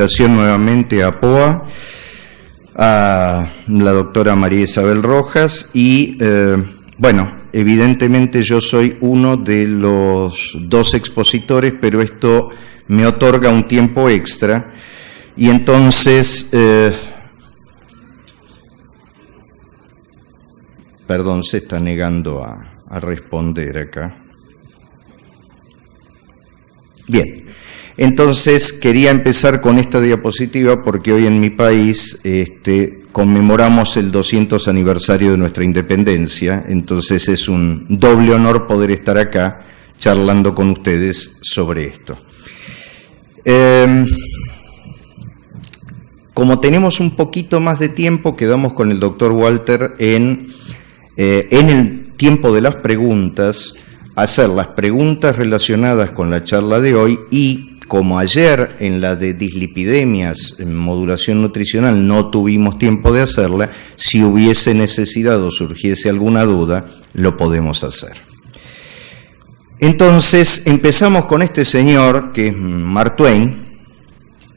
invitación nuevamente a POA, a la doctora María Isabel Rojas y, bueno, evidentemente yo soy uno de los dos expositores, pero esto me otorga un tiempo extra y entonces, perdón, se está negando a responder acá. Bien, entonces quería empezar con esta diapositiva porque hoy en mi país conmemoramos el 200 aniversario de nuestra independencia, entonces es un doble honor poder estar acá charlando con ustedes sobre esto. Como tenemos un poquito más de tiempo, quedamos con el doctor Walter en el tiempo de las preguntas, hacer las preguntas relacionadas con la charla de hoy y, como ayer en la de dislipidemias en modulación nutricional no tuvimos tiempo de hacerla, si hubiese necesidad o surgiese alguna duda, lo podemos hacer. Entonces, empezamos con este señor, que es Mark Twain,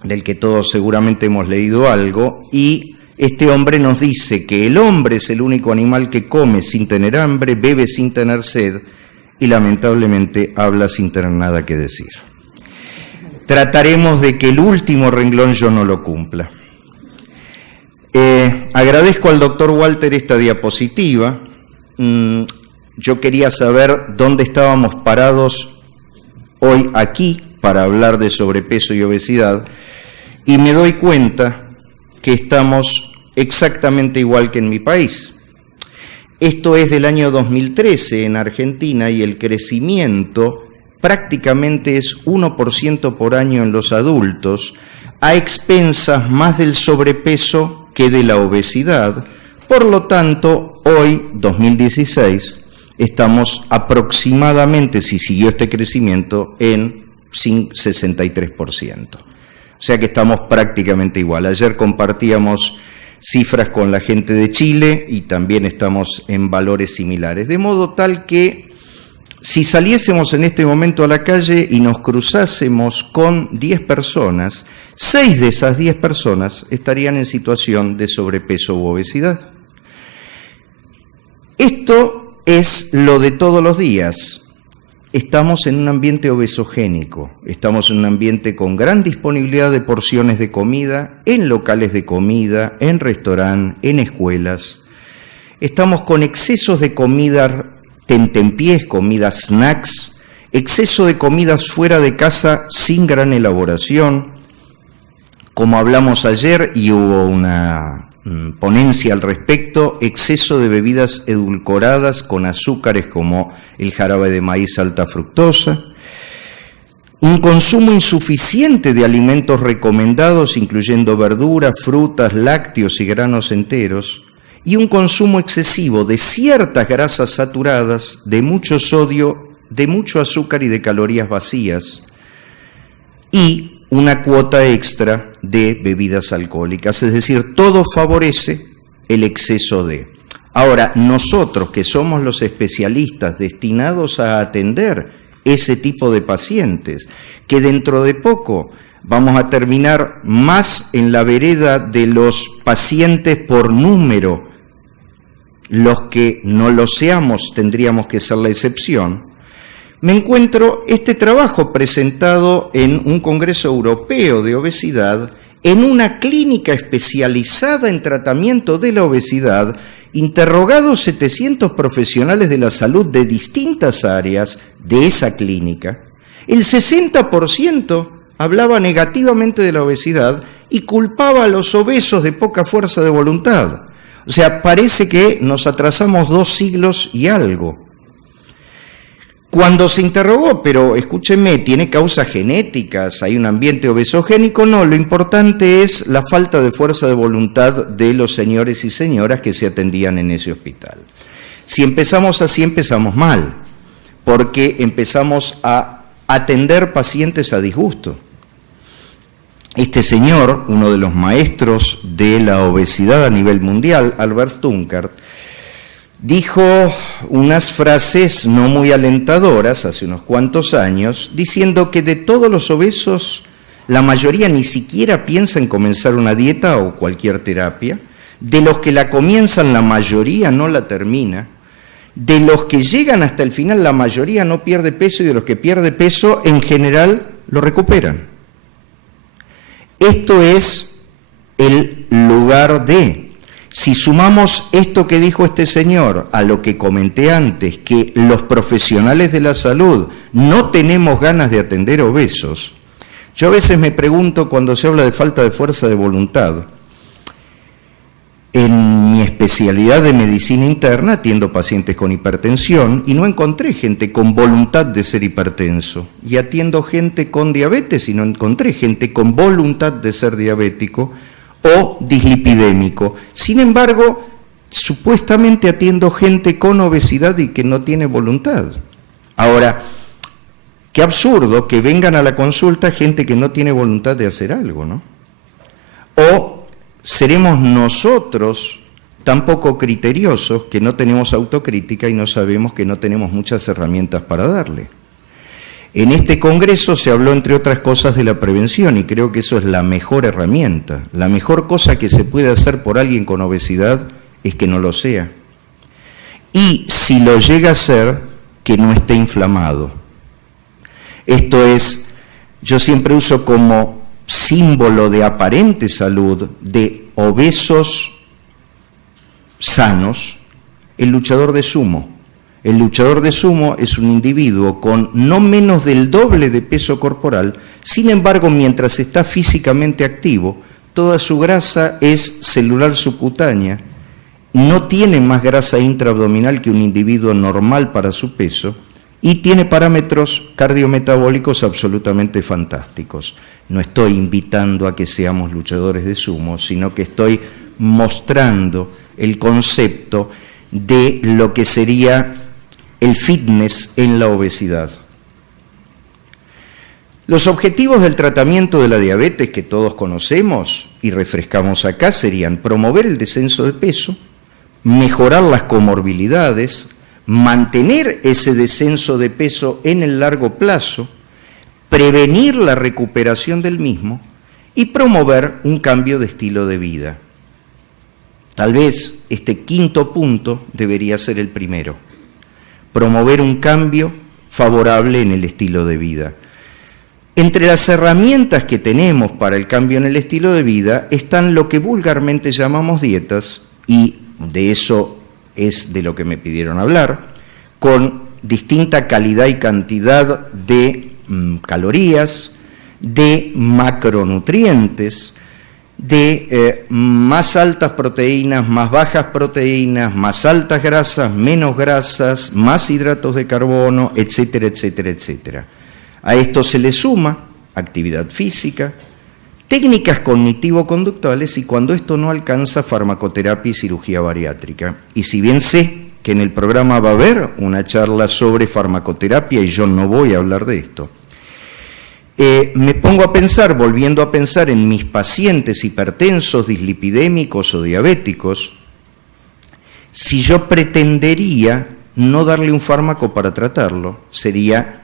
del que todos seguramente hemos leído algo, y este hombre nos dice que el hombre es el único animal que come sin tener hambre, bebe sin tener sed, y lamentablemente habla sin tener nada que decir. Trataremos de que el último renglón yo no lo cumpla. Agradezco al doctor Walter esta diapositiva. Yo quería saber dónde estábamos parados hoy aquí para hablar de sobrepeso y obesidad, y me doy cuenta que estamos exactamente igual que en mi país. Esto es del año 2013 en Argentina y el crecimiento prácticamente es 1% por año en los adultos, a expensas más del sobrepeso que de la obesidad. Por lo tanto, hoy, 2016, estamos aproximadamente, si siguió este crecimiento, en 63%. O sea que estamos prácticamente igual. Ayer compartíamos cifras con la gente de Chile y también estamos en valores similares, de modo tal que si saliésemos en este momento a la calle y nos cruzásemos con 10 personas, 6 de esas 10 personas estarían en situación de sobrepeso u obesidad. Esto es lo de todos los días. Estamos en un ambiente obesogénico, estamos en un ambiente con gran disponibilidad de porciones de comida, en locales de comida, en restaurantes, en escuelas. Estamos con excesos de comida tentempiés, comida snacks, exceso de comidas fuera de casa sin gran elaboración. Como hablamos ayer y hubo una ponencia al respecto, exceso de bebidas edulcoradas con azúcares como el jarabe de maíz alta fructosa, un consumo insuficiente de alimentos recomendados, incluyendo verduras, frutas, lácteos y granos enteros, y un consumo excesivo de ciertas grasas saturadas, de mucho sodio, de mucho azúcar y de calorías vacías, y una cuota extra de bebidas alcohólicas, es decir, todo favorece el exceso de. Ahora, nosotros que somos los especialistas destinados a atender ese tipo de pacientes, que dentro de poco vamos a terminar más en la vereda de los pacientes por número, los que no lo seamos tendríamos que ser la excepción. Me encuentro este trabajo presentado en un congreso europeo de obesidad, en una clínica especializada en tratamiento de la obesidad, interrogados 700 profesionales de la salud de distintas áreas de esa clínica. El 60% hablaba negativamente de la obesidad y culpaba a los obesos de poca fuerza de voluntad. O sea, parece que nos atrasamos 2 siglos y algo. Cuando se interrogó, pero escúcheme, ¿tiene causas genéticas? ¿Hay un ambiente obesogénico? No, lo importante es la falta de fuerza de voluntad de los señores y señoras que se atendían en ese hospital. Si empezamos así, empezamos mal, porque empezamos a atender pacientes a disgusto. Este señor, uno de los maestros de la obesidad a nivel mundial, Albert Stunkart, dijo unas frases no muy alentadoras hace unos cuantos años, diciendo que de todos los obesos, la mayoría ni siquiera piensa en comenzar una dieta o cualquier terapia. De los que la comienzan, la mayoría no la termina. De los que llegan hasta el final, la mayoría no pierde peso, y de los que pierde peso, en general, lo recuperan. Esto es el lugar de. Si sumamos esto que dijo este señor a lo que comenté antes, que los profesionales de la salud no tenemos ganas de atender obesos, yo a veces me pregunto, cuando se habla de falta de fuerza de voluntad, en mi especialidad de medicina interna atiendo pacientes con hipertensión y no encontré gente con voluntad de ser hipertenso. Y atiendo gente con diabetes y no encontré gente con voluntad de ser diabético o dislipidémico. Sin embargo, supuestamente atiendo gente con obesidad y que no tiene voluntad. Ahora, qué absurdo que vengan a la consulta gente que no tiene voluntad de hacer algo, ¿no? O seremos nosotros tan poco criteriosos que no tenemos autocrítica y no sabemos que no tenemos muchas herramientas para darle. En este congreso se habló, entre otras cosas, de la prevención, y creo que eso es la mejor herramienta. La mejor cosa que se puede hacer por alguien con obesidad es que no lo sea. Y si lo llega a ser, que no esté inflamado. Esto es, yo siempre uso como símbolo de aparente salud, de obesos sanos, el luchador de sumo. El luchador de sumo es un individuo con no menos del doble de peso corporal, sin embargo, mientras está físicamente activo, toda su grasa es celular subcutánea, no tiene más grasa intraabdominal que un individuo normal para su peso, y tiene parámetros cardiometabólicos absolutamente fantásticos. No estoy invitando a que seamos luchadores de sumo, sino que estoy mostrando el concepto de lo que sería el fitness en la obesidad. Los objetivos del tratamiento de la diabetes que todos conocemos y refrescamos acá serían promover el descenso de peso, mejorar las comorbilidades, mantener ese descenso de peso en el largo plazo, prevenir la recuperación del mismo y promover un cambio de estilo de vida. Tal vez este quinto punto debería ser el primero, promover un cambio favorable en el estilo de vida. Entre las herramientas que tenemos para el cambio en el estilo de vida están lo que vulgarmente llamamos dietas, y de eso es de lo que me pidieron hablar, con distinta calidad y cantidad de calorías, de macronutrientes, de más altas proteínas, más bajas proteínas, más altas grasas, menos grasas, más hidratos de carbono, etcétera, etcétera, etcétera. A esto se le suma actividad física, técnicas cognitivo-conductuales y, cuando esto no alcanza, farmacoterapia y cirugía bariátrica. Y si bien sé que en el programa va a haber una charla sobre farmacoterapia y yo no voy a hablar de esto, me pongo a pensar, volviendo a pensar en mis pacientes hipertensos, dislipidémicos o diabéticos, si yo pretendería no darle un fármaco para tratarlo, sería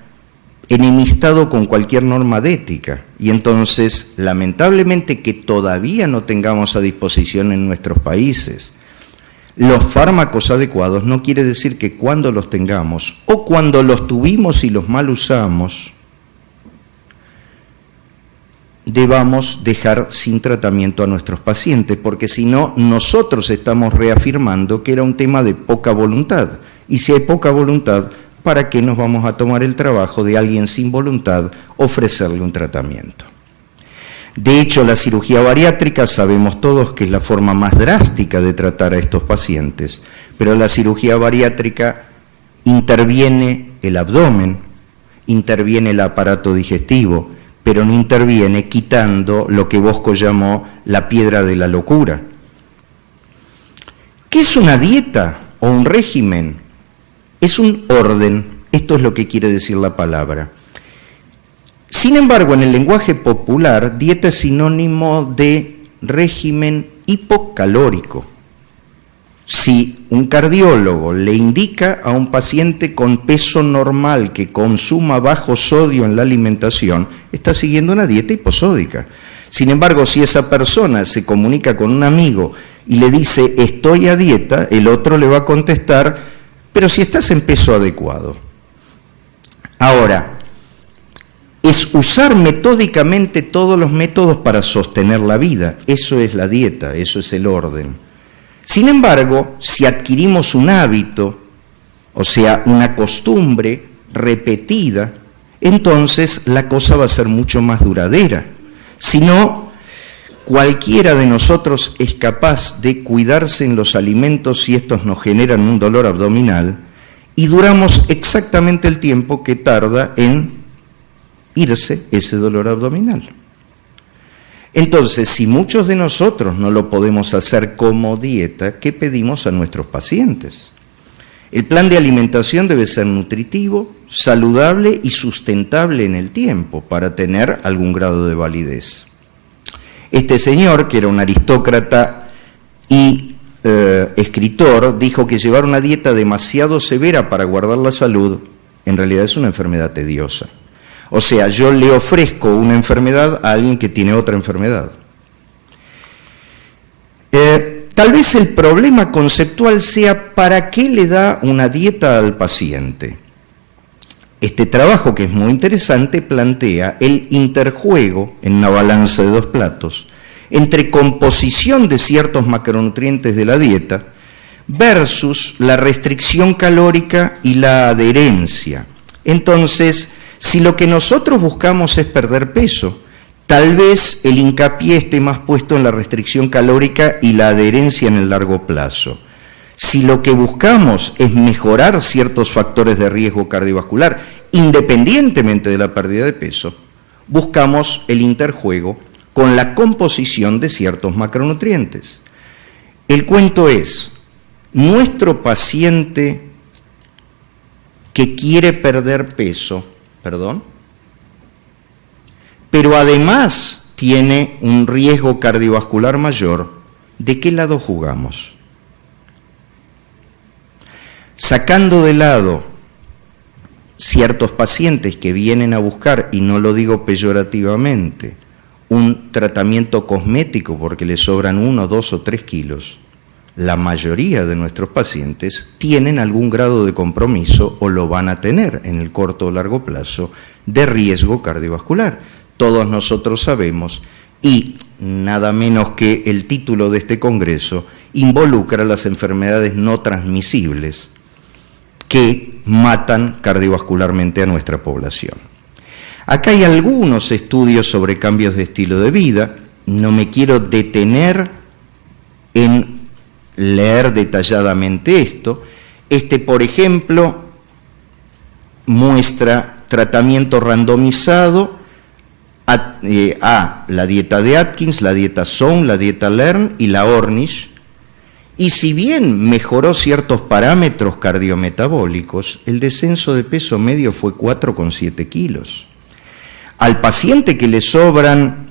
enemistado con cualquier norma de ética. Y entonces, lamentablemente, que todavía no tengamos a disposición en nuestros países los fármacos adecuados no quiere decir que cuando los tengamos o cuando los tuvimos y los mal usamos, debamos dejar sin tratamiento a nuestros pacientes, porque si no, nosotros estamos reafirmando que era un tema de poca voluntad. Y si hay poca voluntad, ¿para qué nos vamos a tomar el trabajo de alguien sin voluntad ofrecerle un tratamiento? De hecho, la cirugía bariátrica sabemos todos que es la forma más drástica de tratar a estos pacientes, pero la cirugía bariátrica interviene el abdomen, interviene el aparato digestivo, pero no interviene quitando lo que Bosco llamó la piedra de la locura. ¿Qué es una dieta o un régimen? Es un orden, esto es lo que quiere decir la palabra. Sin embargo, en el lenguaje popular, dieta es sinónimo de régimen hipocalórico. si un cardiólogo le indica a un paciente con peso normal que consuma bajo sodio en la alimentación, está siguiendo una dieta hiposódica. Sin embargo, si esa persona se comunica con un amigo y le dice estoy a dieta, el otro le va a contestar, pero si estás en peso adecuado. Ahora, es usar metódicamente todos los métodos para sostener la vida. Eso es la dieta, eso es el orden. Sin embargo, si adquirimos un hábito, o sea, una costumbre repetida, entonces la cosa va a ser mucho más duradera. Si no, cualquiera de nosotros es capaz de cuidarse en los alimentos si estos nos generan un dolor abdominal y duramos exactamente el tiempo que tarda en irse ese dolor abdominal. Entonces, si muchos de nosotros no lo podemos hacer como dieta, ¿qué pedimos a nuestros pacientes? El plan de alimentación debe ser nutritivo, saludable y sustentable en el tiempo para tener algún grado de validez. Este señor, que era un aristócrata y escritor, dijo que llevar una dieta demasiado severa para guardar la salud en realidad es una enfermedad tediosa. O sea, yo le ofrezco una enfermedad a alguien que tiene otra enfermedad. Tal vez el problema conceptual sea ¿para qué le da una dieta al paciente? Este trabajo, que es muy interesante, plantea el interjuego en una balanza de dos platos entre composición de ciertos macronutrientes de la dieta versus la restricción calórica y la adherencia. Entonces, si lo que nosotros buscamos es perder peso, tal vez el hincapié esté más puesto en la restricción calórica y la adherencia en el largo plazo. Si lo que buscamos es mejorar ciertos factores de riesgo cardiovascular, independientemente de la pérdida de peso, buscamos el interjuego con la composición de ciertos macronutrientes. El cuento es, nuestro paciente que quiere perder peso, pero además tiene un riesgo cardiovascular mayor, ¿de qué lado jugamos? Sacando de lado ciertos pacientes que vienen a buscar, y no lo digo peyorativamente, un tratamiento cosmético porque les sobran 1, 2 o 3 kilos, la mayoría de nuestros pacientes tienen algún grado de compromiso o lo van a tener en el corto o largo plazo de riesgo cardiovascular. Todos nosotros sabemos, y nada menos que el título de este congreso involucra las enfermedades no transmisibles que matan cardiovascularmente a nuestra población. Acá hay algunos estudios sobre cambios de estilo de vida, no me quiero detener en leer detalladamente esto. Por ejemplo, muestra tratamiento randomizado a la dieta de Atkins, la dieta Sohn, la dieta Lern y la Ornish, y si bien mejoró ciertos parámetros cardiometabólicos, el descenso de peso medio fue 4,7 kilos. Al paciente que le sobran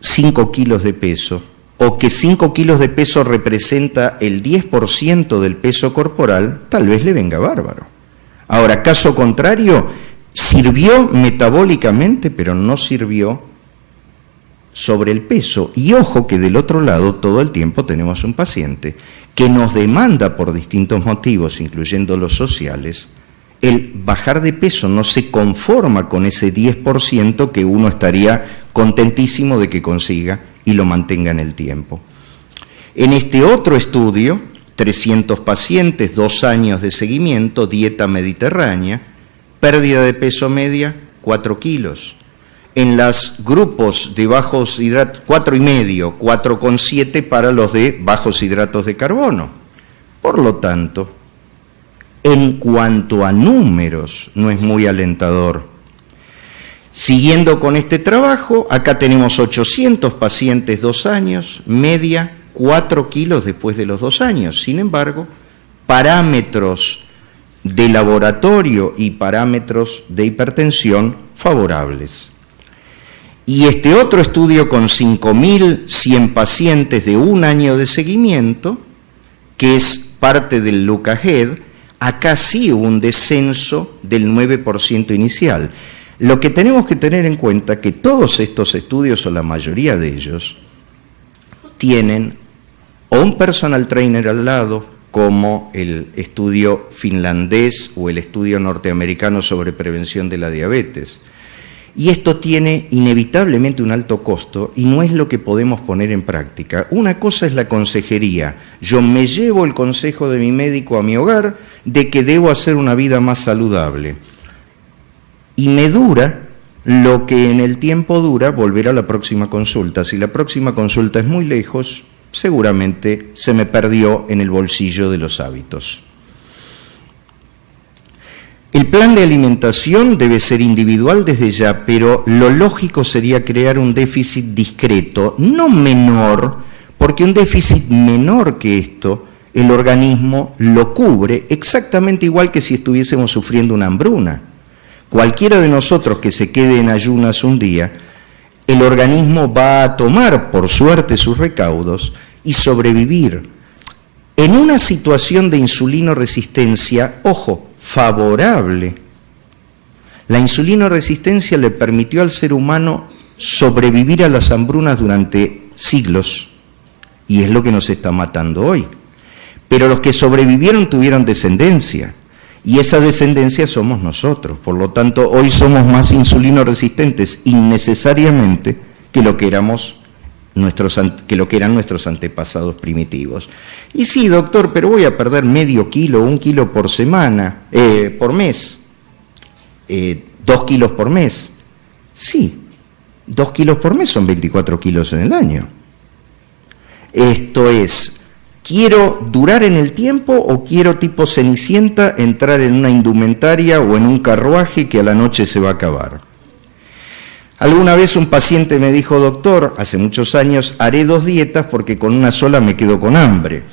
5 kilos de peso, o que 5 kilos de peso representa el 10% del peso corporal, tal vez le venga bárbaro. Ahora, caso contrario, sirvió metabólicamente, pero no sirvió sobre el peso. Y ojo que del otro lado todo el tiempo tenemos un paciente que nos demanda por distintos motivos, incluyendo los sociales, el bajar de peso, no se conforma con ese 10% que uno estaría contentísimo de que consiga y lo mantenga en el tiempo. En este otro estudio, 300 pacientes, 2 años de seguimiento, dieta mediterránea, pérdida de peso media, 4 kilos. En los grupos de bajos hidratos, 4,5, 4,7 para los de bajos hidratos de carbono. Por lo tanto, en cuanto a números, no es muy alentador. Siguiendo con este trabajo, acá tenemos 800 pacientes 2 años, media 4 kilos después de los 2 años. Sin embargo, parámetros de laboratorio y parámetros de hipertensión favorables. Y este otro estudio con 5.100 pacientes de un año de seguimiento, que es parte del look-ahead, acá sí hubo un descenso del 9% inicial. Lo que tenemos que tener en cuenta es que todos estos estudios, o la mayoría de ellos, tienen o un personal trainer al lado, como el estudio finlandés o el estudio norteamericano sobre prevención de la diabetes. Y esto tiene inevitablemente un alto costo y no es lo que podemos poner en práctica. Una cosa es la consejería. Yo me llevo el consejo de mi médico a mi hogar de que debo hacer una vida más saludable. Y me dura lo que en el tiempo dura volver a la próxima consulta. Si la próxima consulta es muy lejos, seguramente se me perdió en el bolsillo de los hábitos. El plan de alimentación debe ser individual desde ya, pero lo lógico sería crear un déficit discreto, no menor, porque un déficit menor que esto, el organismo lo cubre exactamente igual que si estuviésemos sufriendo una hambruna. Cualquiera de nosotros que se quede en ayunas un día, el organismo va a tomar, por suerte, sus recaudos y sobrevivir. En una situación de insulinoresistencia, ojo, favorable. La insulinoresistencia le permitió al ser humano sobrevivir a las hambrunas durante siglos y es lo que nos está matando hoy. Pero los que sobrevivieron tuvieron descendencia y esa descendencia somos nosotros. Por lo tanto, hoy somos más insulinoresistentes innecesariamente que lo que eran nuestros antepasados primitivos. Y sí, doctor, pero voy a perder medio kilo, 1 kilo por semana, por mes, 2 kilos por mes. Sí, 2 kilos por mes son 24 kilos en el año. Esto es, ¿quiero durar en el tiempo o quiero tipo Cenicienta entrar en una indumentaria o en un carruaje que a la noche se va a acabar? Alguna vez un paciente me dijo, doctor, hace muchos años, haré 2 dietas porque con una sola me quedo con hambre.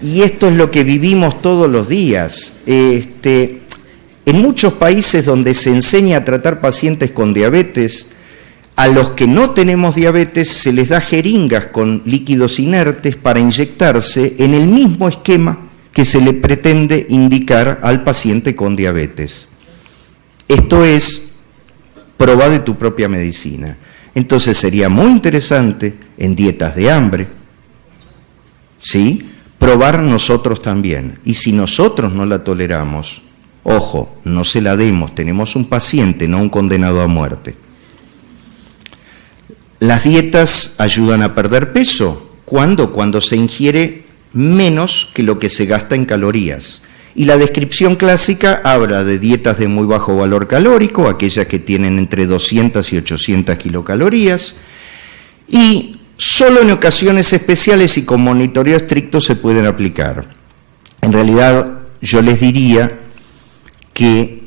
Y esto es lo que vivimos todos los días. En muchos países donde se enseña a tratar pacientes con diabetes, a los que no tenemos diabetes se les da jeringas con líquidos inertes para inyectarse en el mismo esquema que se le pretende indicar al paciente con diabetes. Esto es, probá de tu propia medicina. Entonces sería muy interesante en dietas de hambre, ¿sí?, probar nosotros también. Y si nosotros no la toleramos, ojo, no se la demos, tenemos un paciente, no un condenado a muerte. Las dietas ayudan a perder peso. ¿Cuándo? Cuando se ingiere menos que lo que se gasta en calorías. Y la descripción clásica habla de dietas de muy bajo valor calórico, aquellas que tienen entre 200 y 800 kilocalorías, y solo en ocasiones especiales y con monitoreo estricto se pueden aplicar. En realidad, yo les diría que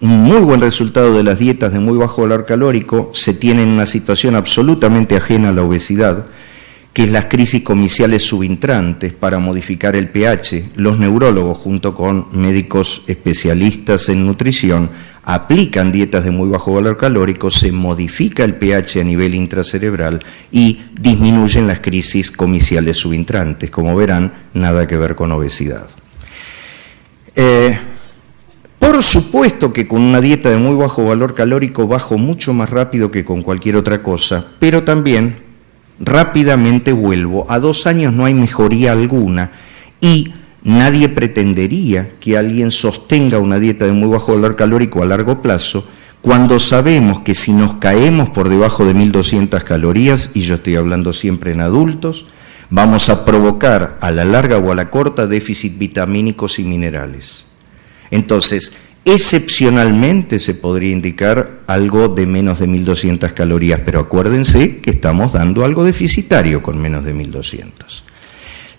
un muy buen resultado de las dietas de muy bajo valor calórico se tiene en una situación absolutamente ajena a la obesidad, que es las crisis comiciales subintrantes para modificar el pH. Los neurólogos, junto con médicos especialistas en nutrición, aplican dietas de muy bajo valor calórico, se modifica el pH a nivel intracerebral y disminuyen las crisis comiciales subintrantes. Como verán, nada que ver con obesidad. Por supuesto que con una dieta de muy bajo valor calórico bajo mucho más rápido que con cualquier otra cosa, pero también rápidamente vuelvo. A 2 años no hay mejoría alguna y nadie pretendería que alguien sostenga una dieta de muy bajo valor calórico a largo plazo cuando sabemos que si nos caemos por debajo de 1.200 calorías, y yo estoy hablando siempre en adultos, vamos a provocar a la larga o a la corta déficit vitamínicos y minerales. Entonces, excepcionalmente se podría indicar algo de menos de 1.200 calorías, pero acuérdense que estamos dando algo deficitario con menos de 1.200.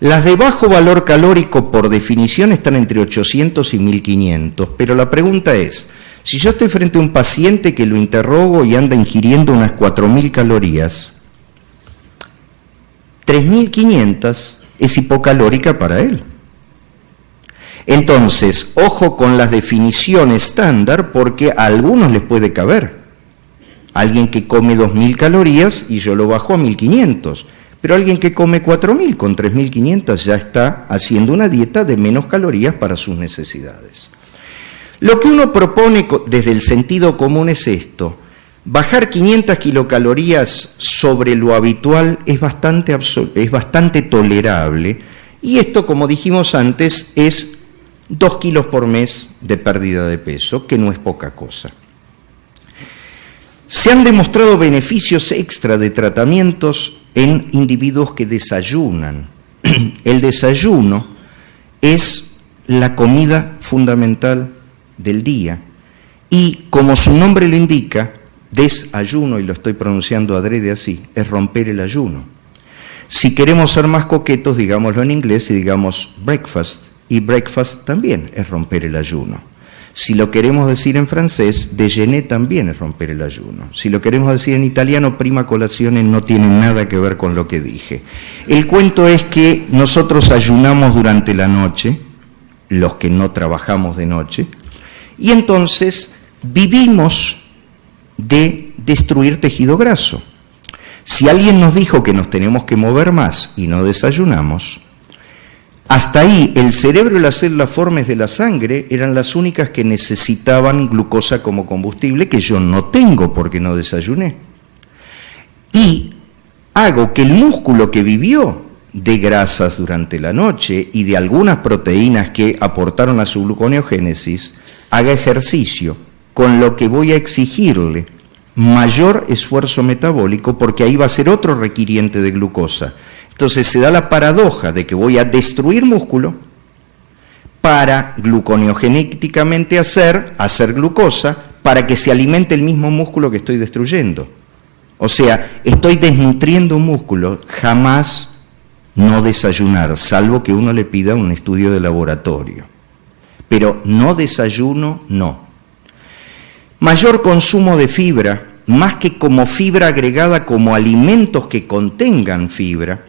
Las de bajo valor calórico, por definición, están entre 800 y 1.500, pero la pregunta es, si yo estoy frente a un paciente que lo interrogo y anda ingiriendo unas 4.000 calorías, 3.500 es hipocalórica para él. Entonces, ojo con las definiciones estándar porque a algunos les puede caber. Alguien que come 2.000 calorías y yo lo bajo a 1.500. Pero alguien que come 4.000 con 3.500 ya está haciendo una dieta de menos calorías para sus necesidades. Lo que uno propone desde el sentido común es esto: bajar 500 kilocalorías sobre lo habitual es bastante tolerable, y esto, como dijimos antes, es 2 kilos por mes de pérdida de peso, que no es poca cosa. Se han demostrado beneficios extra de tratamientos en individuos que desayunan. El desayuno es la comida fundamental del día y, como su nombre lo indica, desayuno, y lo estoy pronunciando adrede así, es romper el ayuno. Si queremos ser más coquetos, digámoslo en inglés y digamos breakfast, y breakfast también es romper el ayuno. Si lo queremos decir en francés, déjeuner también es romper el ayuno. Si lo queremos decir en italiano, prima colazione no tiene nada que ver con lo que dije. El cuento es que nosotros ayunamos durante la noche, los que no trabajamos de noche, y entonces vivimos de destruir tejido graso. Si alguien nos dijo que nos tenemos que mover más y no desayunamos, hasta ahí el cerebro y las células formes de la sangre eran las únicas que necesitaban glucosa como combustible, que yo no tengo porque no desayuné. Y hago que el músculo que vivió de grasas durante la noche y de algunas proteínas que aportaron a su gluconeogénesis haga ejercicio, con lo que voy a exigirle mayor esfuerzo metabólico, porque ahí va a ser otro requiriente de glucosa. Entonces se da la paradoja de que voy a destruir músculo para gluconeogénicamente hacer glucosa para que se alimente el mismo músculo que estoy destruyendo. O sea, estoy desnutriendo un músculo. Jamás no desayunar, salvo que uno le pida un estudio de laboratorio. Pero no desayuno, no. Mayor consumo de fibra, más que como fibra agregada, como alimentos que contengan fibra,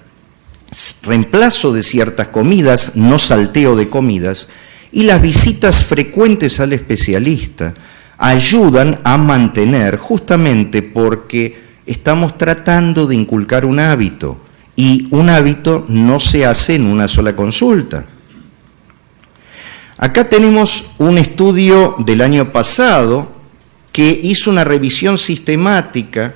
reemplazo de ciertas comidas, no salteo de comidas, y las visitas frecuentes al especialista ayudan a mantener, justamente porque estamos tratando de inculcar un hábito, y un hábito no se hace en una sola consulta. Acá tenemos un estudio del año pasado que hizo una revisión sistemática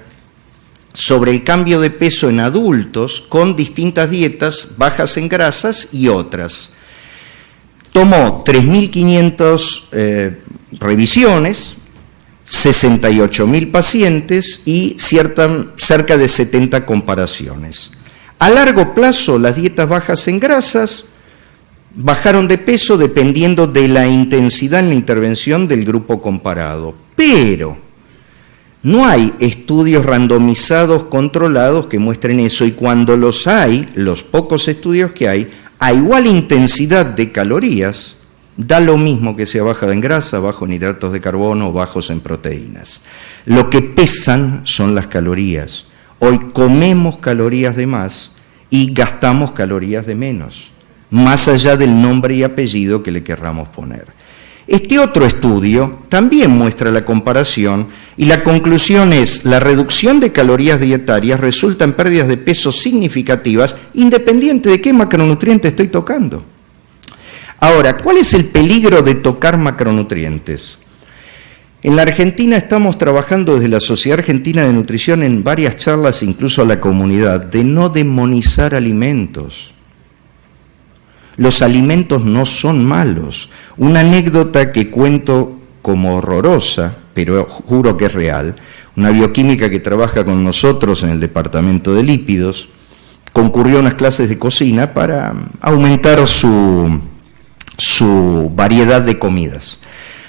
sobre el cambio de peso en adultos con distintas dietas bajas en grasas y otras. Tomó 3.500 revisiones, 68.000 pacientes y cerca de 70 comparaciones. A largo plazo, las dietas bajas en grasas bajaron de peso dependiendo de la intensidad en la intervención del grupo comparado, pero no hay estudios randomizados controlados que muestren eso, y cuando los hay, los pocos estudios que hay, a igual intensidad de calorías, da lo mismo que sea baja en grasa, bajo en hidratos de carbono o bajos en proteínas. Lo que pesan son las calorías. Hoy comemos calorías de más y gastamos calorías de menos, más allá del nombre y apellido que le querramos poner. Este otro estudio también muestra la comparación y la conclusión es: la reducción de calorías dietarias resulta en pérdidas de peso significativas independiente de qué macronutriente estoy tocando. Ahora, ¿cuál es el peligro de tocar macronutrientes? En la Argentina estamos trabajando desde la Sociedad Argentina de Nutrición en varias charlas, incluso a la comunidad, de no demonizar alimentos. Los alimentos no son malos. Una anécdota que cuento como horrorosa, pero juro que es real: una bioquímica que trabaja con nosotros en el departamento de lípidos concurrió a unas clases de cocina para aumentar su variedad de comidas.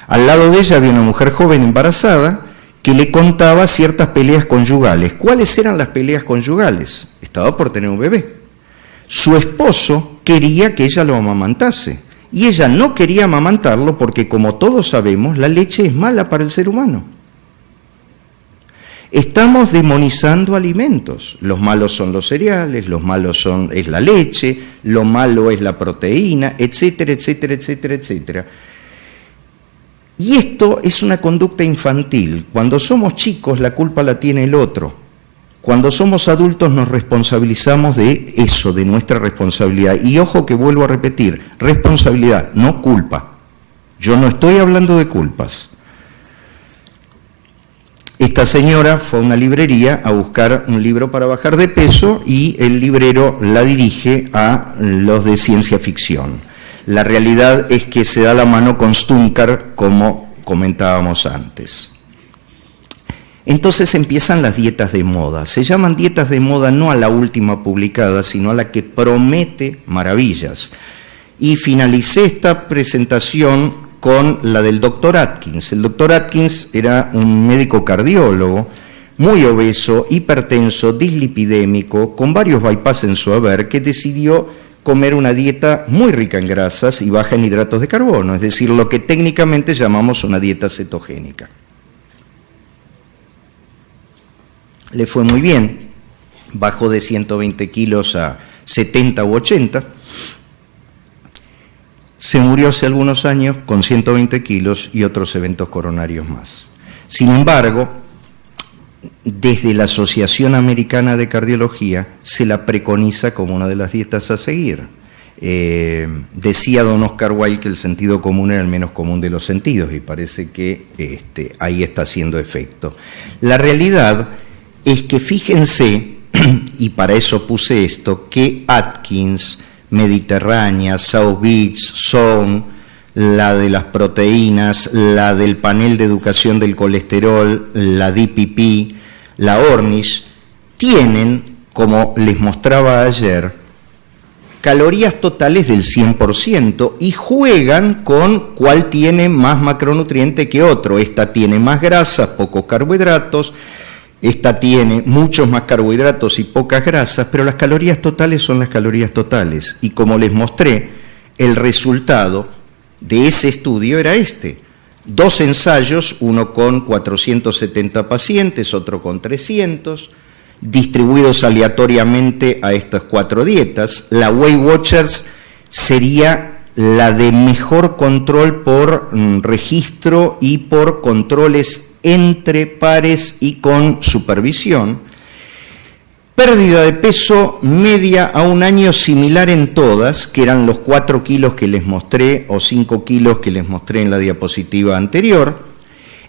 Al lado de ella había una mujer joven embarazada que le contaba ciertas peleas conyugales. ¿Cuáles eran las peleas conyugales? Estaba por tener un bebé. Su esposo quería que ella lo amamantase y ella no quería amamantarlo porque, como todos sabemos, la leche es mala para el ser humano. Estamos demonizando alimentos. Los malos son los cereales, los malos es la leche, lo malo es la proteína, etcétera, etcétera, etcétera, etcétera. Y esto es una conducta infantil. Cuando somos chicos, la culpa la tiene el otro. Cuando somos adultos nos responsabilizamos de eso, de nuestra responsabilidad. Y ojo que vuelvo a repetir, responsabilidad, no culpa. Yo no estoy hablando de culpas. Esta señora fue a una librería a buscar un libro para bajar de peso y el librero la dirige a los de ciencia ficción. La realidad es que se da la mano con Stunkar, como comentábamos antes. Entonces empiezan las dietas de moda. Se llaman dietas de moda no a la última publicada, sino a la que promete maravillas. Y finalicé esta presentación con la del Dr. Atkins. El Dr. Atkins era un médico cardiólogo, muy obeso, hipertenso, dislipidémico, con varios bypass en su haber, que decidió comer una dieta muy rica en grasas y baja en hidratos de carbono, es decir, lo que técnicamente llamamos una dieta cetogénica. Le fue muy bien, bajó de 120 kilos a 70 u 80, se murió hace algunos años con 120 kilos y otros eventos coronarios más. Sin embargo, desde la Asociación Americana de Cardiología se la preconiza como una de las dietas a seguir. Decía don Oscar Wilde que el sentido común era el menos común de los sentidos y parece que ahí está haciendo efecto. La realidad es que fíjense, y para eso puse esto, que Atkins, Mediterránea, South Beach, Zone, la de las proteínas, la del panel de educación del colesterol, la DPP, la Ornish, tienen, como les mostraba ayer, calorías totales del 100% y juegan con cuál tiene más macronutriente que otro. Esta tiene más grasas, pocos carbohidratos, esta tiene muchos más carbohidratos y pocas grasas, pero las calorías totales son las calorías totales. Y como les mostré, el resultado de ese estudio era este. 2 ensayos, uno con 470 pacientes, otro con 300, distribuidos aleatoriamente a estas 4 dietas. La Weight Watchers sería la de mejor control por registro y por controles entre pares y con supervisión. Pérdida de peso media a un año similar en todas, que eran los 4 kilos que les mostré o 5 kilos que les mostré en la diapositiva anterior.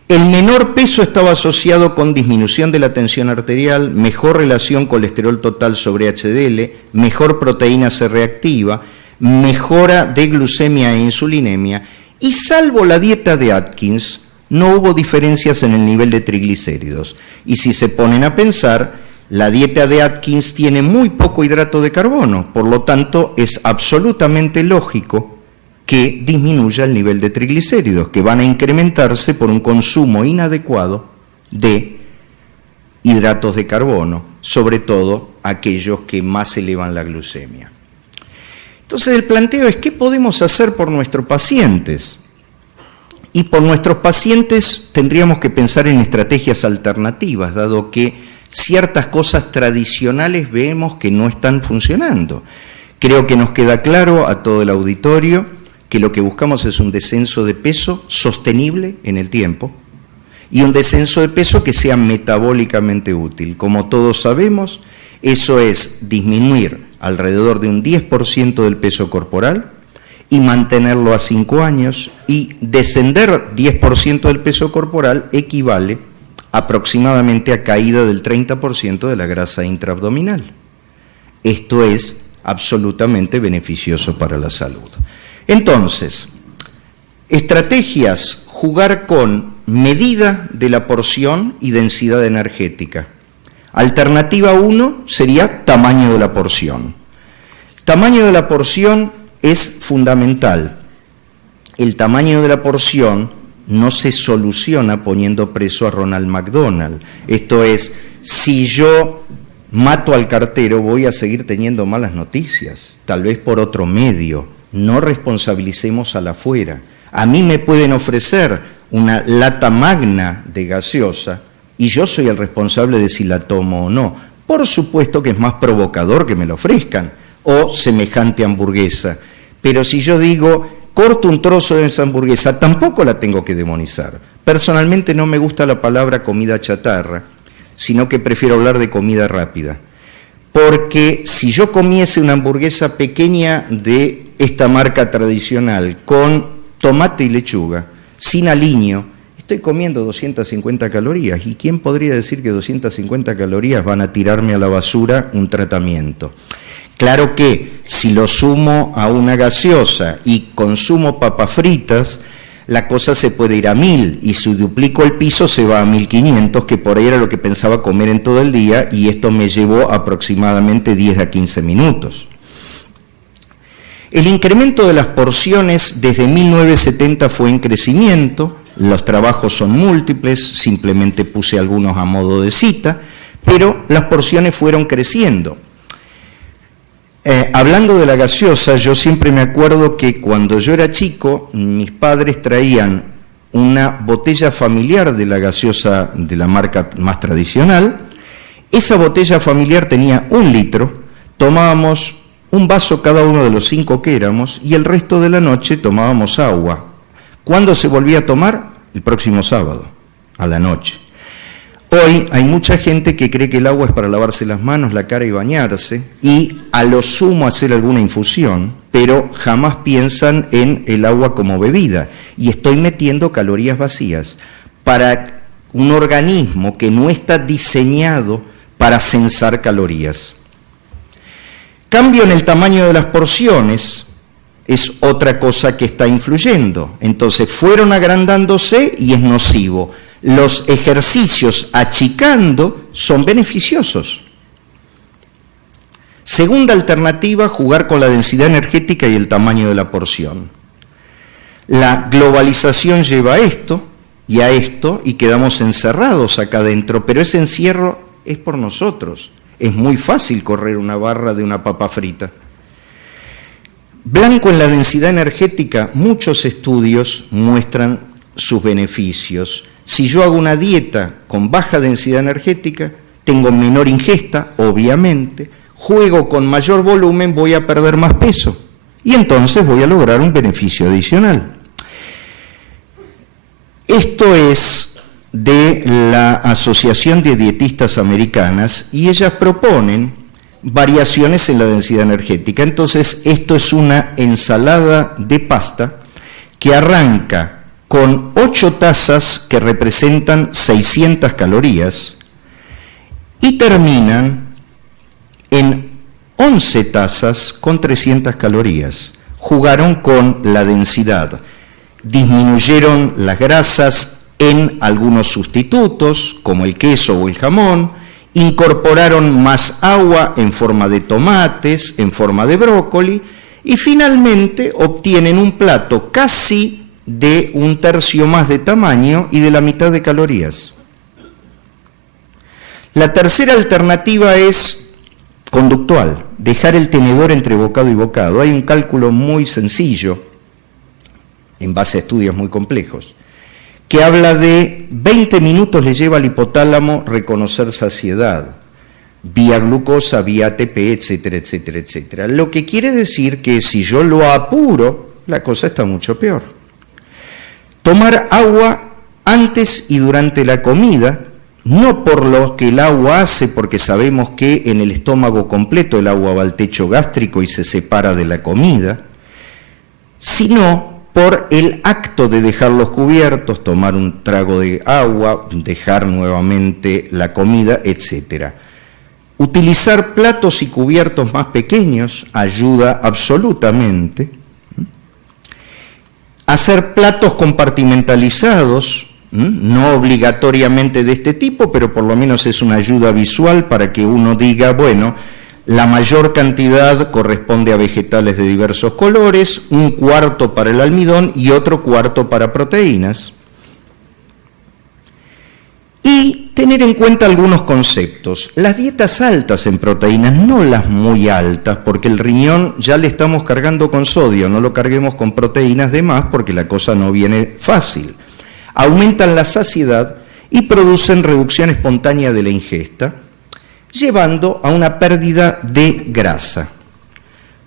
El menor peso estaba asociado con disminución de la tensión arterial, mejor relación colesterol total sobre HDL, mejor proteína C reactiva, mejora de glucemia e insulinemia, y salvo la dieta de Atkins, no hubo diferencias en el nivel de triglicéridos. Y si se ponen a pensar, la dieta de Atkins tiene muy poco hidrato de carbono, por lo tanto es absolutamente lógico que disminuya el nivel de triglicéridos, que van a incrementarse por un consumo inadecuado de hidratos de carbono, sobre todo aquellos que más elevan la glucemia. Entonces el planteo es, ¿qué podemos hacer por nuestros pacientes? Y por nuestros pacientes tendríamos que pensar en estrategias alternativas, dado que ciertas cosas tradicionales vemos que no están funcionando. Creo que nos queda claro a todo el auditorio que lo que buscamos es un descenso de peso sostenible en el tiempo y un descenso de peso que sea metabólicamente útil. Como todos sabemos, eso es disminuir alrededor de un 10% del peso corporal y mantenerlo a 5 años, y descender 10% del peso corporal equivale aproximadamente a caída del 30% de la grasa intraabdominal. Esto es absolutamente beneficioso para la salud. Entonces, estrategias: jugar con medida de la porción y densidad energética. Alternativa 1 sería tamaño de la porción. Tamaño de la porción es fundamental. El tamaño de la porción no se soluciona poniendo preso a Ronald McDonald. Esto es, si yo mato al cartero voy a seguir teniendo malas noticias, tal vez por otro medio. No responsabilicemos al afuera. A mí me pueden ofrecer una lata magna de gaseosa y yo soy el responsable de si la tomo o no. Por supuesto que es más provocador que me lo ofrezcan, o semejante hamburguesa. Pero si yo digo, corto un trozo de esa hamburguesa, tampoco la tengo que demonizar. Personalmente no me gusta la palabra comida chatarra, sino que prefiero hablar de comida rápida. Porque si yo comiese una hamburguesa pequeña de esta marca tradicional, con tomate y lechuga, sin aliño, estoy comiendo 250 calorías. ¿Y quién podría decir que 250 calorías van a tirarme a la basura un tratamiento? Claro que si lo sumo a una gaseosa y consumo papas fritas, la cosa se puede ir a 1000, y si duplico el piso se va a 1500, que por ahí era lo que pensaba comer en todo el día, y esto me llevó aproximadamente 10 a 15 minutos. El incremento de las porciones desde 1970 fue en crecimiento, los trabajos son múltiples, simplemente puse algunos a modo de cita, pero las porciones fueron creciendo. Hablando de la gaseosa, yo siempre me acuerdo que cuando yo era chico, mis padres traían una botella familiar de la gaseosa de la marca más tradicional. Esa botella familiar tenía 1 litro, tomábamos un vaso cada uno de los 5 que éramos y el resto de la noche tomábamos agua. ¿Cuándo se volvía a tomar? El próximo sábado, a la noche. Hoy hay mucha gente que cree que el agua es para lavarse las manos, la cara y bañarse, y a lo sumo hacer alguna infusión, pero jamás piensan en el agua como bebida. Y estoy metiendo calorías vacías para un organismo que no está diseñado para censar calorías. Cambio en el tamaño de las porciones es otra cosa que está influyendo. Entonces fueron agrandándose y es nocivo. Los ejercicios achicando son beneficiosos. Segunda alternativa, jugar con la densidad energética y el tamaño de la porción. La globalización lleva a esto y quedamos encerrados acá adentro, pero ese encierro es por nosotros. Es muy fácil correr una barra de una papa frita. Blanco en la densidad energética, muchos estudios muestran sus beneficios. Si yo hago una dieta con baja densidad energética, tengo menor ingesta, obviamente, juego con mayor volumen, voy a perder más peso y entonces voy a lograr un beneficio adicional. Esto es de la Asociación de Dietistas Americanas y ellas proponen variaciones en la densidad energética. Entonces, esto es una ensalada de pasta que arranca con 8 tazas que representan 600 calorías y terminan en 11 tazas con 300 calorías. Jugaron con la densidad, disminuyeron las grasas en algunos sustitutos, como el queso o el jamón, incorporaron más agua en forma de tomates, en forma de brócoli, y finalmente obtienen un plato casi de 1/3 más de tamaño y de la mitad de calorías. La tercera alternativa es conductual, dejar el tenedor entre bocado y bocado. Hay un cálculo muy sencillo, en base a estudios muy complejos, que habla de 20 minutos le lleva al hipotálamo reconocer saciedad, vía glucosa, vía ATP, etcétera, etcétera, etcétera. Lo que quiere decir que si yo lo apuro, la cosa está mucho peor. Tomar agua antes y durante la comida, no por lo que el agua hace, porque sabemos que en el estómago completo el agua va al techo gástrico y se separa de la comida, sino por el acto de dejar los cubiertos, tomar un trago de agua, dejar nuevamente la comida, etc. Utilizar platos y cubiertos más pequeños ayuda absolutamente. Hacer platos compartimentalizados, no obligatoriamente de este tipo, pero por lo menos es una ayuda visual para que uno diga, bueno, la mayor cantidad corresponde a vegetales de diversos colores, 1/4 para el almidón y otro 1/4 para proteínas. Y tener en cuenta algunos conceptos. Las dietas altas en proteínas, no las muy altas, porque el riñón ya le estamos cargando con sodio, no lo carguemos con proteínas de más porque la cosa no viene fácil. Aumentan la saciedad y producen reducción espontánea de la ingesta, llevando a una pérdida de grasa.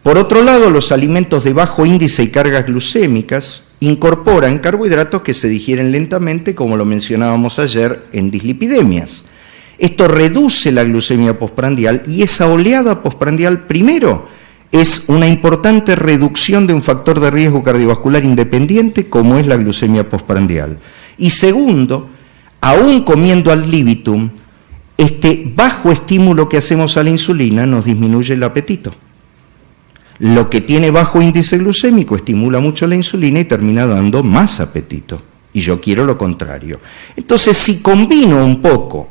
Por otro lado, los alimentos de bajo índice y cargas glucémicas incorporan carbohidratos que se digieren lentamente, como lo mencionábamos ayer, en dislipidemias. Esto reduce la glucemia postprandial y esa oleada postprandial, primero, es una importante reducción de un factor de riesgo cardiovascular independiente como es la glucemia postprandial. Y segundo, aún comiendo ad libitum, este bajo estímulo que hacemos a la insulina nos disminuye el apetito. Lo que tiene bajo índice glucémico estimula mucho la insulina y termina dando más apetito. Y yo quiero lo contrario. Entonces, si combino un poco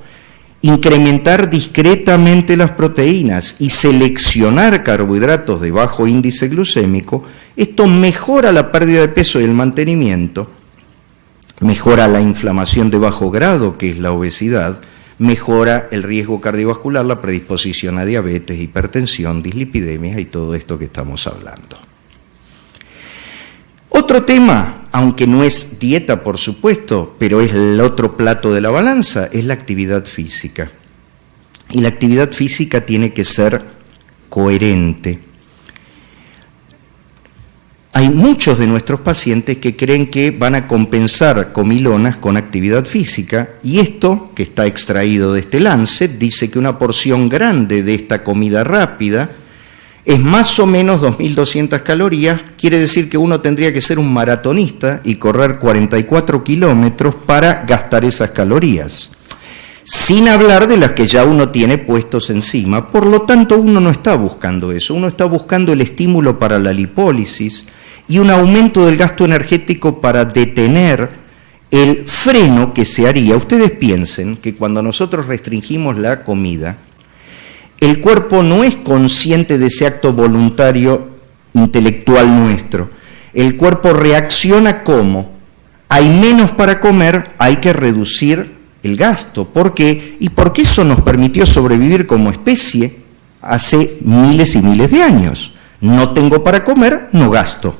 incrementar discretamente las proteínas y seleccionar carbohidratos de bajo índice glucémico, esto mejora la pérdida de peso y el mantenimiento, mejora la inflamación de bajo grado, que es la obesidad, mejora el riesgo cardiovascular, la predisposición a diabetes, hipertensión, dislipidemias y todo esto que estamos hablando. Otro tema, aunque no es dieta por supuesto, pero es el otro plato de la balanza, es la actividad física. Y la actividad física tiene que ser coherente. Hay muchos de nuestros pacientes que creen que van a compensar comilonas con actividad física y esto, que está extraído de este Lancet, dice que una porción grande de esta comida rápida es más o menos 2.200 calorías, quiere decir que uno tendría que ser un maratonista y correr 44 kilómetros para gastar esas calorías, sin hablar de las que ya uno tiene puestos encima. Por lo tanto, uno no está buscando eso, uno está buscando el estímulo para la lipólisis y un aumento del gasto energético para detener el freno que se haría. Ustedes piensen que cuando nosotros restringimos la comida, el cuerpo no es consciente de ese acto voluntario intelectual nuestro. El cuerpo reacciona como hay menos para comer, hay que reducir el gasto. ¿Por qué? Y porque eso nos permitió sobrevivir como especie hace miles y miles de años. No tengo para comer, no gasto.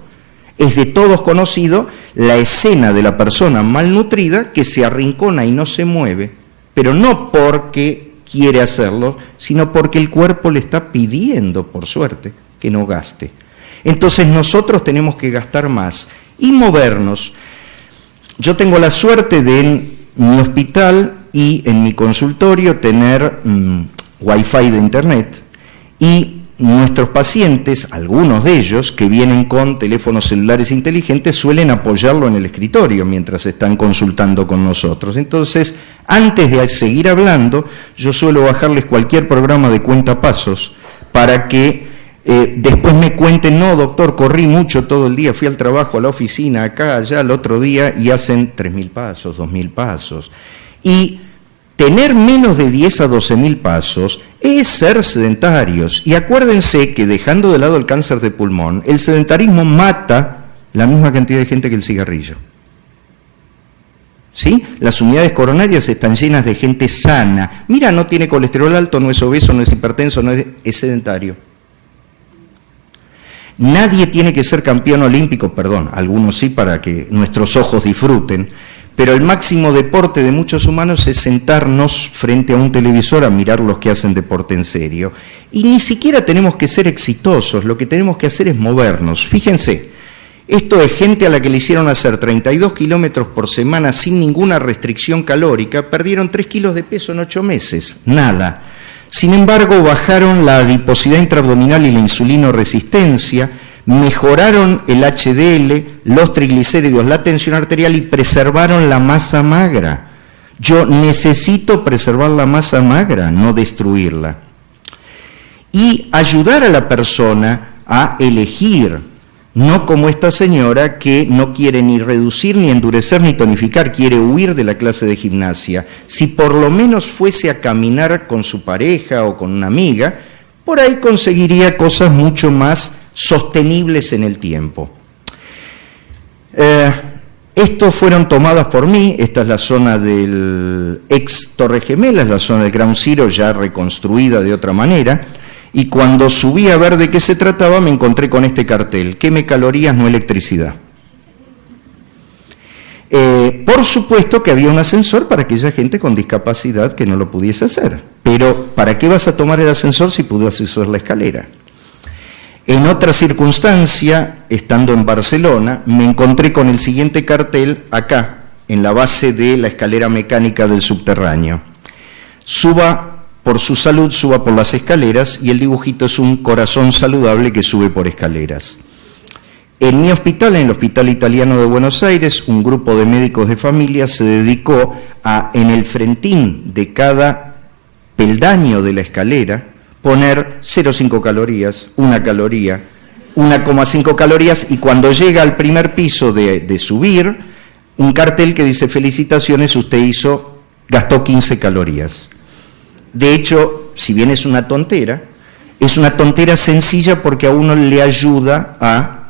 Es de todos conocido la escena de la persona malnutrida que se arrincona y no se mueve, pero no porque quiere hacerlo, sino porque el cuerpo le está pidiendo, por suerte, que no gaste. Entonces nosotros tenemos que gastar más y movernos. Yo tengo la suerte de en mi hospital y en mi consultorio tener wifi de internet y nuestros pacientes, algunos de ellos que vienen con teléfonos celulares inteligentes, suelen apoyarlo en el escritorio mientras están consultando con nosotros. Entonces, antes de seguir hablando, yo suelo bajarles cualquier programa de cuentapasos para que después me cuenten, no doctor, corrí mucho todo el día, fui al trabajo, a la oficina, acá, allá, el otro día, y hacen 3.000 pasos, 2.000 pasos. Y tener menos de 10 a 12.000 pasos es ser sedentarios. Y acuérdense que dejando de lado el cáncer de pulmón, el sedentarismo mata la misma cantidad de gente que el cigarrillo. ¿Sí? Las unidades coronarias están llenas de gente sana. Mira, no tiene colesterol alto, no es obeso, no es hipertenso, es sedentario. Nadie tiene que ser campeón olímpico, perdón, algunos sí para que nuestros ojos disfruten, pero el máximo deporte de muchos humanos es sentarnos frente a un televisor a mirar los que hacen deporte en serio. Y ni siquiera tenemos que ser exitosos, lo que tenemos que hacer es movernos. Fíjense, esto es gente a la que le hicieron hacer 32 kilómetros por semana sin ninguna restricción calórica, perdieron 3 kilos de peso en 8 meses, nada. Sin embargo, bajaron la adiposidad intraabdominal y la insulinoresistencia, mejoraron el HDL, los triglicéridos, la tensión arterial y preservaron la masa magra. Yo necesito preservar la masa magra, no destruirla. Y ayudar a la persona a elegir, no como esta señora que no quiere ni reducir, ni endurecer, ni tonificar, quiere huir de la clase de gimnasia. Si por lo menos fuese a caminar con su pareja o con una amiga, por ahí conseguiría cosas mucho más sostenibles en el tiempo. Estos fueron tomadas por mí, esta es la zona del ex Torre Gemelas, la zona del Ground Zero ya reconstruida de otra manera, y cuando subí a ver de qué se trataba me encontré con este cartel, queme calorías, no electricidad. Por supuesto que había un ascensor para aquella gente con discapacidad que no lo pudiese hacer, pero ¿para qué vas a tomar el ascensor si pudieras usar la escalera? En otra circunstancia, estando en Barcelona, me encontré con el siguiente cartel acá, en la base de la escalera mecánica del subterráneo. Suba por su salud, suba por las escaleras, y el dibujito es un corazón saludable que sube por escaleras. En mi hospital, en el Hospital Italiano de Buenos Aires, un grupo de médicos de familia se dedicó a, en el frentín de cada peldaño de la escalera, poner 0,5 calorías, 1 caloría, 1,5 calorías, y cuando llega al primer piso de subir, un cartel que dice: felicitaciones, usted gastó 15 calorías. De hecho, si bien es una tontera sencilla porque a uno le ayuda a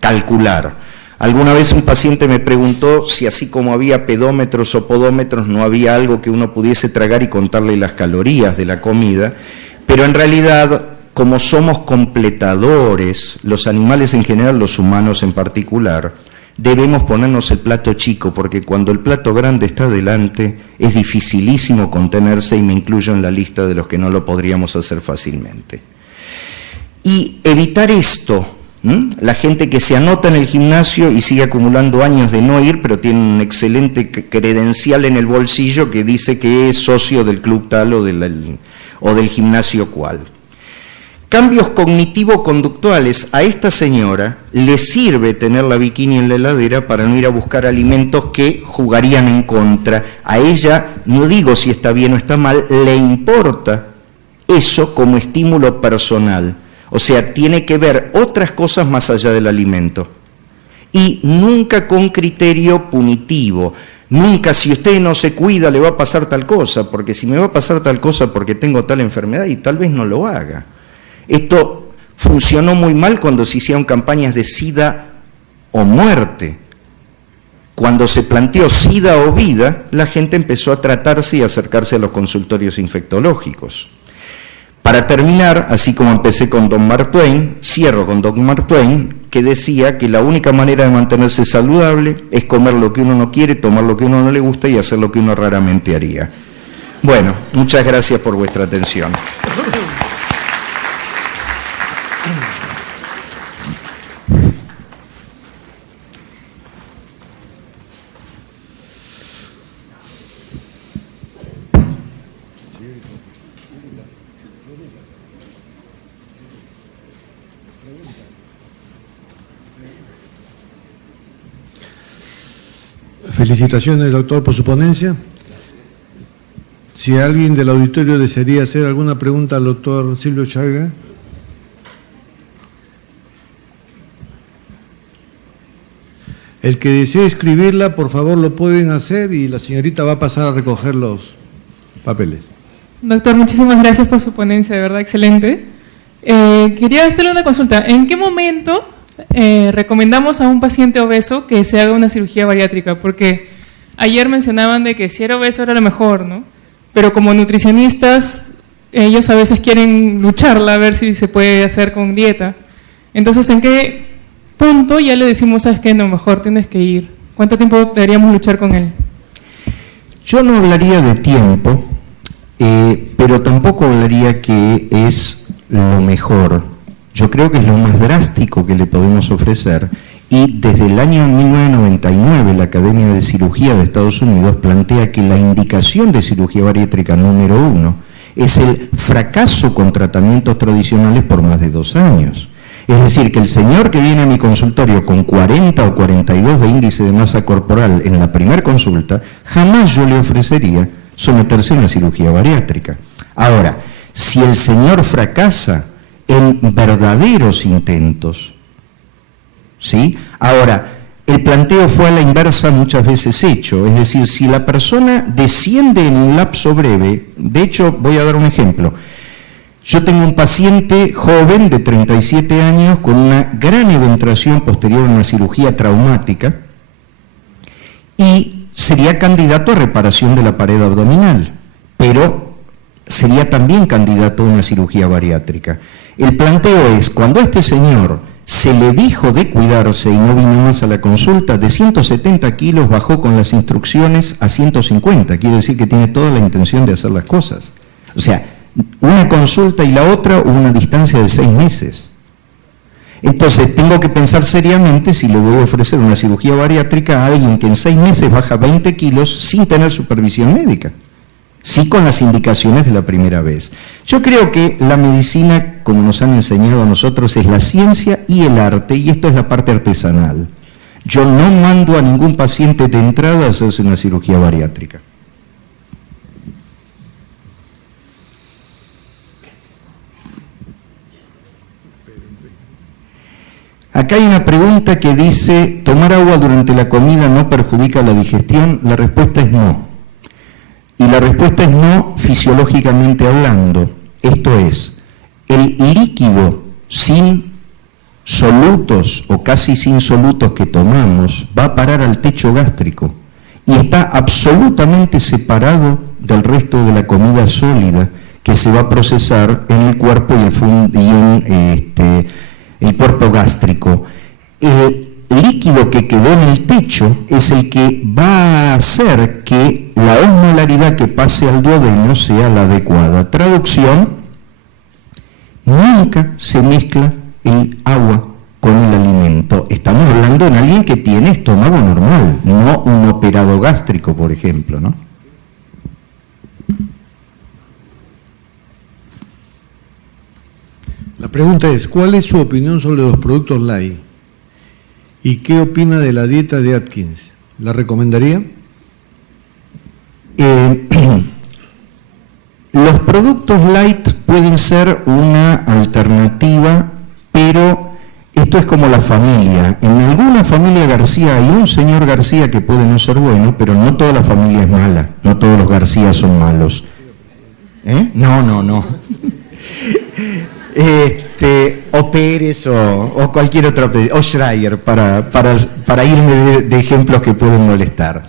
calcular. Alguna vez un paciente me preguntó si, así como había pedómetros o podómetros, no había algo que uno pudiese tragar y contarle las calorías de la comida, pero en realidad, como somos completadores, los animales en general, los humanos en particular, debemos ponernos el plato chico, porque cuando el plato grande está delante es dificilísimo contenerse, y me incluyo en la lista de los que no lo podríamos hacer fácilmente. Y evitar esto. La gente que se anota en el gimnasio y sigue acumulando años de no ir, pero tiene un excelente credencial en el bolsillo que dice que es socio del club tal o del gimnasio cual. Cambios cognitivo-conductuales. A esta señora le sirve tener la bikini en la heladera para no ir a buscar alimentos que jugarían en contra. A ella, no digo si está bien o está mal, le importa eso como estímulo personal. O sea, tiene que ver otras cosas más allá del alimento. Y nunca con criterio punitivo. Nunca, si usted no se cuida, le va a pasar tal cosa, porque si me va a pasar tal cosa porque tengo tal enfermedad, y tal vez no lo haga. Esto funcionó muy mal cuando se hicieron campañas de SIDA o muerte. Cuando se planteó SIDA o vida, la gente empezó a tratarse y a acercarse a los consultorios infectológicos. Para terminar, así como empecé con Don Mark Twain, cierro con Don Mark Twain, que decía que la única manera de mantenerse saludable es comer lo que uno no quiere, tomar lo que uno no le gusta y hacer lo que uno raramente haría. Bueno, muchas gracias por vuestra atención. Felicitaciones, doctor, por su ponencia. Si alguien del auditorio desearía hacer alguna pregunta al doctor Silvio Chaga. El que desee escribirla, por favor, lo pueden hacer y la señorita va a pasar a recoger los papeles. Doctor, muchísimas gracias por su ponencia, de verdad, excelente. Quería hacerle una consulta. ¿En qué momento recomendamos a un paciente obeso que se haga una cirugía bariátrica? Porque ayer mencionaban de que si era obeso era lo mejor, ¿no? Pero como nutricionistas, ellos a veces quieren lucharla a ver si se puede hacer con dieta. Entonces, ¿en qué punto ya le decimos, sabes qué, no, mejor tienes que ir? ¿Cuánto tiempo deberíamos luchar con él? Yo no hablaría de tiempo, pero tampoco hablaría que es lo mejor. Yo creo que es lo más drástico que le podemos ofrecer, y desde el año 1999 la Academia de Cirugía de Estados Unidos plantea que la indicación de cirugía bariátrica número 1 es el fracaso con tratamientos tradicionales por más de 2 años. Es decir, que el señor que viene a mi consultorio con 40 o 42 de índice de masa corporal en la primera consulta, jamás yo le ofrecería someterse a una cirugía bariátrica. Ahora, si el señor fracasa en verdaderos intentos, ¿sí? Ahora, el planteo fue a la inversa muchas veces hecho, es decir, si la persona desciende en un lapso breve, de hecho, voy a dar un ejemplo. Yo tengo un paciente joven de 37 años con una gran eventración posterior a una cirugía traumática y sería candidato a reparación de la pared abdominal, pero sería también candidato a una cirugía bariátrica. El planteo es, cuando a este señor se le dijo de cuidarse y no vino más a la consulta, de 170 kilos bajó con las instrucciones a 150, quiere decir que tiene toda la intención de hacer las cosas. O sea, una consulta y la otra hubo una distancia de 6 meses. Entonces, tengo que pensar seriamente si le voy a ofrecer una cirugía bariátrica a alguien que en 6 meses baja 20 kilos sin tener supervisión médica. Sí, con las indicaciones de la primera vez. Yo creo que la medicina, como nos han enseñado a nosotros, es la ciencia y el arte, y esto es la parte artesanal. Yo no mando a ningún paciente de entrada a hacerse una cirugía bariátrica. Acá hay una pregunta que dice, ¿tomar agua durante la comida no perjudica la digestión? La respuesta es no. Y la respuesta es no fisiológicamente hablando. Esto es, el líquido sin solutos o casi sin solutos que tomamos va a parar al techo gástrico y está absolutamente separado del resto de la comida sólida que se va a procesar en el cuerpo y en el cuerpo gástrico. El líquido que quedó en el techo es el que va a hacer que la osmolaridad que pase al duodeno sea la adecuada. Traducción, nunca se mezcla el agua con el alimento. Estamos hablando de alguien que tiene estómago normal, no un operado gástrico, por ejemplo, ¿no? La pregunta es, ¿cuál es su opinión sobre los productos light? ¿Y qué opina de la dieta de Atkins? ¿La recomendaría? Los productos light pueden ser una alternativa, pero esto es como la familia. En alguna familia García hay un señor García que puede no ser bueno, pero no toda la familia es mala, no todos los García son malos. No. O Pérez o cualquier otro, o Schreier, para irme de ejemplos que pueden molestar.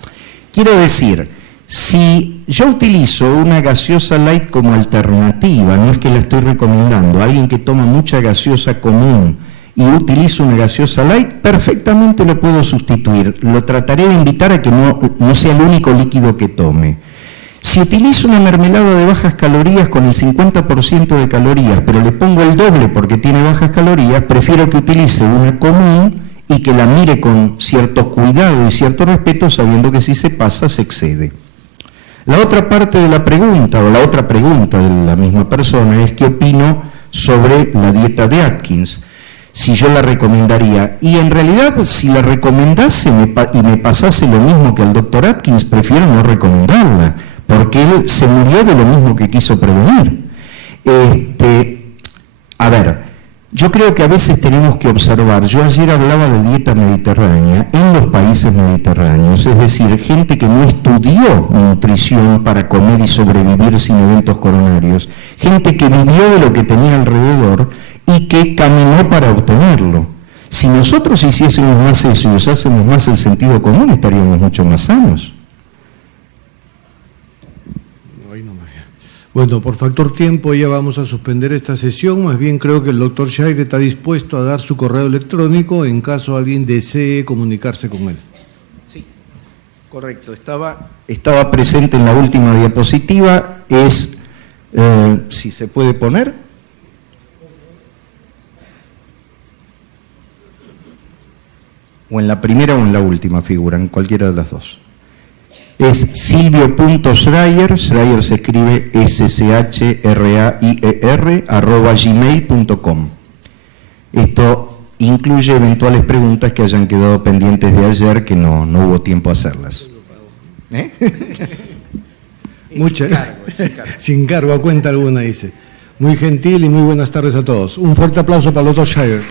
Quiero decir, si yo utilizo una gaseosa light como alternativa, no es que la estoy recomendando, alguien que toma mucha gaseosa común y utilizo una gaseosa light, perfectamente lo puedo sustituir. Lo trataré de invitar a que no sea el único líquido que tome. Si utilizo una mermelada de bajas calorías con el 50% de calorías, pero le pongo el doble porque tiene bajas calorías, prefiero que utilice una común y que la mire con cierto cuidado y cierto respeto, sabiendo que si se pasa, se excede. La otra parte de la pregunta, o la otra pregunta de la misma persona, es qué opino sobre la dieta de Atkins, si yo la recomendaría. Y en realidad, si la recomendase y me pasase lo mismo que al doctor Atkins, prefiero no recomendarla, porque él se murió de lo mismo que quiso prevenir. A ver, yo creo que a veces tenemos que observar, yo ayer hablaba de dieta mediterránea en los países mediterráneos, es decir, gente que no estudió nutrición para comer y sobrevivir sin eventos coronarios, gente que vivió de lo que tenía alrededor y que caminó para obtenerlo. Si nosotros hiciésemos más eso y usásemos más el sentido común, estaríamos mucho más sanos. Bueno, por factor tiempo ya vamos a suspender esta sesión. Más bien creo que el doctor Schreier está dispuesto a dar su correo electrónico en caso alguien desee comunicarse con él. Sí, correcto. Estaba presente en la última diapositiva. Es, si se puede poner. O en la primera o en la última figura, en cualquiera de las dos. Es silvio.schreier, Schreier se escribe SCHRAIER, @gmail.com. Esto incluye eventuales preguntas que hayan quedado pendientes de ayer, que no hubo tiempo a hacerlas. Muchas. Sin cargo, a cuenta alguna, dice. Muy gentil y muy buenas tardes a todos. Un fuerte aplauso para el doctor Schreier.